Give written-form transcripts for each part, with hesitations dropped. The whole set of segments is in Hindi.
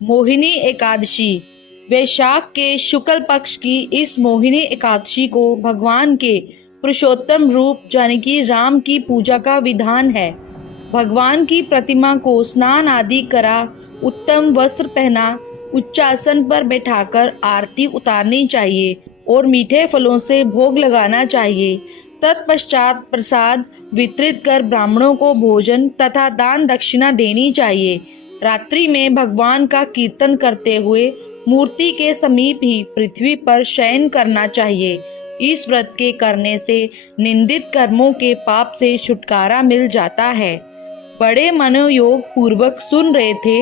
मोहिनी एकादशी। वैशाख के शुक्ल पक्ष की इस मोहिनी एकादशी को भगवान के पुरुषोत्तम रूप यानी कि राम की पूजा का विधान है। भगवान की प्रतिमा को स्नान आदि करा, उत्तम वस्त्र पहना, उच्चासन पर बैठाकर आरती उतारनी चाहिए और मीठे फलों से भोग लगाना चाहिए। तत्पश्चात प्रसाद वितरित कर ब्राह्मणों को भोजन तथा दान दक्षिणा देनी चाहिए। रात्रि में भगवान का कीर्तन करते हुए मूर्ति के समीप ही पृथ्वी पर शयन करना चाहिए। इस व्रत के करने से निंदित कर्मों के पाप से छुटकारा मिल जाता है। बड़े मनोयोग पूर्वक सुन रहे थे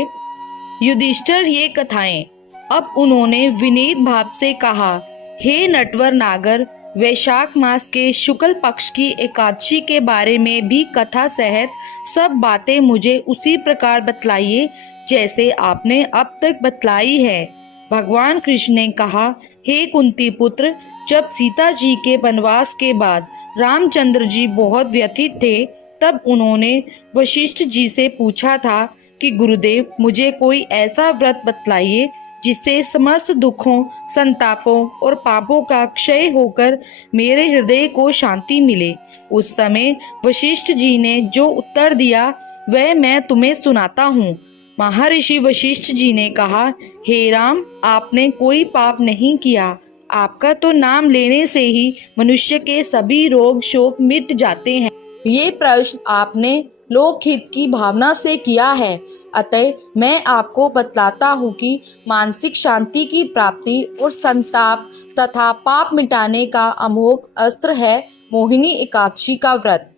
युधिष्ठिर ये कथाएं। अब उन्होंने विनीत भाव से कहा, हे नटवर नागर, वैशाख मास के शुक्ल पक्ष की एकादशी के बारे में भी कथा सहित सब बातें मुझे उसी प्रकार बतलाइए जैसे आपने अब तक बतलाई है। भगवान कृष्ण ने कहा, हे कुंती पुत्र, जब सीता जी के वनवास के बाद रामचंद्र जी बहुत व्यथित थे, तब उन्होंने वशिष्ठ जी से पूछा था कि गुरुदेव, मुझे कोई ऐसा व्रत बतलाइए जिससे समस्त दुखों, संतापों और पापों का क्षय होकर मेरे हृदय को शांति मिले। उस समय वशिष्ठ जी ने जो उत्तर दिया वह मैं तुम्हें सुनाता हूँ। महर्षि वशिष्ठ जी ने कहा, हे राम, आपने कोई पाप नहीं किया। आपका तो नाम लेने से ही मनुष्य के सभी रोग शोक मिट जाते हैं। ये प्रश्न आपने लोकहित की भावना से किया है, अतः मैं आपको बतलाता हूँ कि मानसिक शांति की प्राप्ति और संताप तथा पाप मिटाने का अमोघ अस्त्र है मोहिनी एकादशी का व्रत।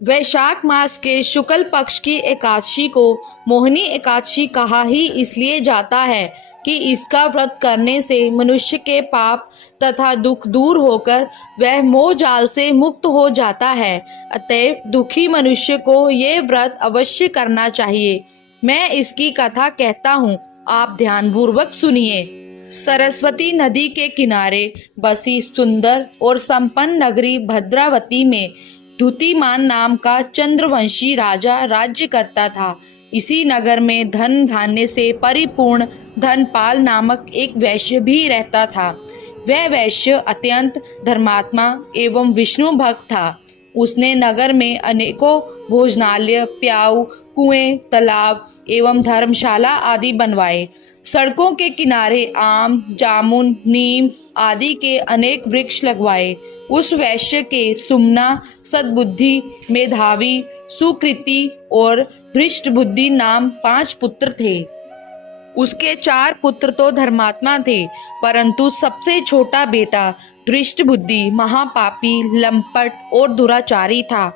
वैशाख मास के शुक्ल पक्ष की एकादशी को मोहिनी एकादशी कहा ही इसलिए जाता है कि इसका व्रत करने से मनुष्य के पाप तथा दुख दूर होकर वह मोह जाल से मुक्त हो जाता है। अतएव दुखी मनुष्य को ये व्रत अवश्य करना चाहिए। मैं इसकी कथा कहता हूँ, आप ध्यानपूर्वक सुनिए। सरस्वती नदी के किनारे बसी सुंदर और संपन्न नगरी भद्रावती में द्युतिमान नाम का चंद्रवंशी राजा राज्य करता था। इसी नगर में धन धान्य से परिपूर्ण धनपाल नामक एक वैश्य भी रहता था। वह वैश्य अत्यंत धर्मात्मा एवं विष्णु भक्त था। उसने नगर में अनेकों भोजनालय, प्याऊ, कुएं, तालाब एवं धर्मशाला आदि बनवाए। सड़कों के किनारे आम, जामुन, नीम आदि के अनेक वृक्ष लगवाए। उस वैश्य के सुमना, सद्बुद्धि, मेधावी, सुकृति और धृष्ट बुद्धि नाम 5 पुत्र थे। उसके 4 पुत्र तो धर्मात्मा थे, परंतु सबसे छोटा बेटा धृष्ट बुद्धि महापापी, लंपट और दुराचारी था।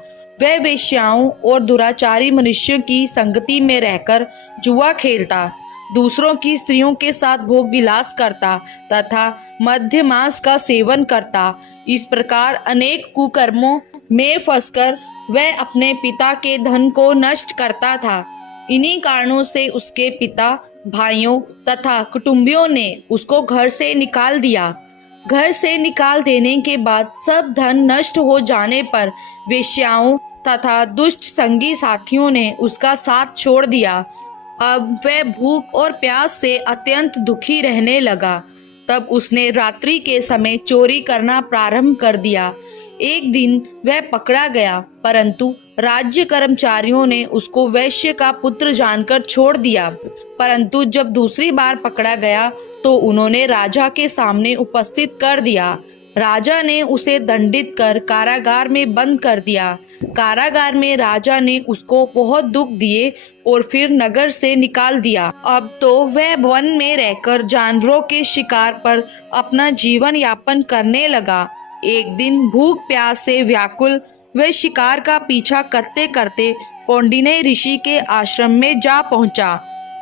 वह वेश्याओं और दुराचारी मनुष्यों की संगति में रहकर जुआ खेलता, दूसरों की स्त्रियों के साथ भोग विलास करता तथा मद्य मांस का सेवन करता। इस प्रकार अनेक कुकर्मों में फंसकर वह अपने पिता के धन को नष्ट करता था। इन्हीं कारणों से उसके पिता, भाइयों तथा कुटुंबियों ने उसको घर से निकाल दिया। घर से निकाल देने के बाद सब धन नष्ट हो जाने पर वेश्याओं तथा दुष्ट संगी साथियों ने उसका साथ छोड़ दिया। अब वह भूख और प्यास से अत्यंत दुखी रहने लगा। तब उसने रात्रि के समय चोरी करना प्रारंभ कर दिया। एक दिन वह पकड़ा गया, परंतु राज्य कर्मचारियों ने उसको वैश्य का पुत्र जानकर छोड़ दिया। परंतु जब दूसरी बार पकड़ा गया तो उन्होंने राजा के सामने उपस्थित कर दिया। राजा ने उसे दंडित कर कारागार में बंद कर दिया। कारागार में राजा ने उसको बहुत दुख दिए और फिर नगर से निकाल दिया। अब तो वह वन में रहकर जानवरों के शिकार पर अपना जीवन यापन करने लगा। एक दिन भूख प्यास से व्याकुल वह शिकार का पीछा करते करते कौंडिन्य ऋषि के आश्रम में जा पहुंचा।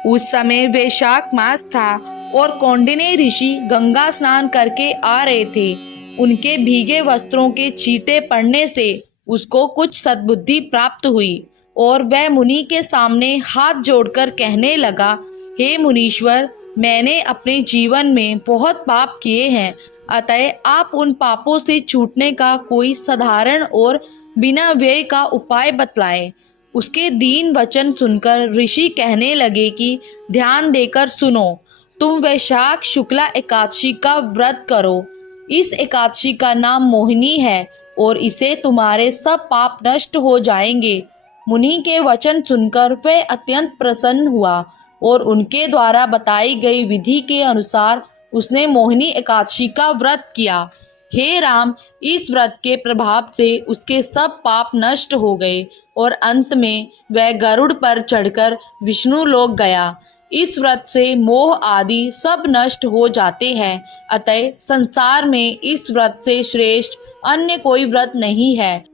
उस समय वैशाख मास था और कौंडिन्य ऋषि गंगा स्नान करके आ रहे थे। उनके भीगे वस्त्रों के छींटे पड़ने से उसको कुछ सद्बुद्धि प्राप्त हुई और वह मुनि के सामने हाथ जोड़कर कहने लगा, हे मुनीश्वर, मैंने अपने जीवन में बहुत पाप किए हैं, अतः आप उन पापों से छूटने का कोई साधारण और बिना व्यय का उपाय बतलाएं। उसके दीन वचन सुनकर ऋषि कहने लगे कि ध्यान देकर सुनो, तुम वैशाख शुक्ला एकादशी का व्रत करो। इस एकादशी का नाम मोहिनी है और इसे तुम्हारे सब पाप नष्ट हो जाएंगे। मुनि के वचन सुनकर वह अत्यंत प्रसन्न हुआ और उनके द्वारा बताई गई विधि के अनुसार उसने मोहिनी एकादशी का व्रत किया। हे राम, इस व्रत के प्रभाव से उसके सब पाप नष्ट हो गए और अंत में वह गरुड़ पर चढ़कर विष्णु लोक गया। इस व्रत से मोह आदि सब नष्ट हो जाते हैं। अतः संसार में इस व्रत से श्रेष्ठ अन्य कोई व्रत नहीं है।